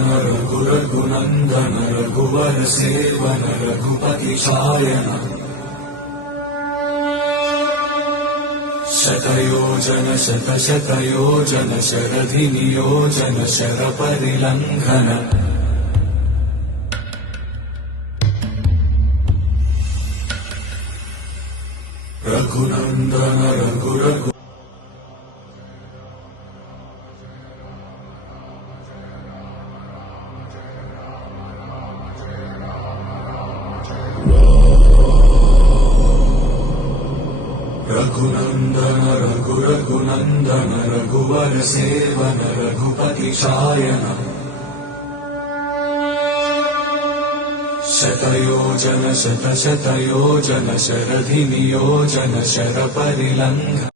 रघुनन्दन रघुवर seven Raghupati Shayan शतयोजन शतशतयोजन शरधि नियोजन शरपरिलङ्घन रघुनन्दन रघु रघुनन्दन रघुनन्दन रघुवर seven Raghupati Shayan शतयोजन शतशतयोजन शरधि नियोजन शरपरिलङ्घन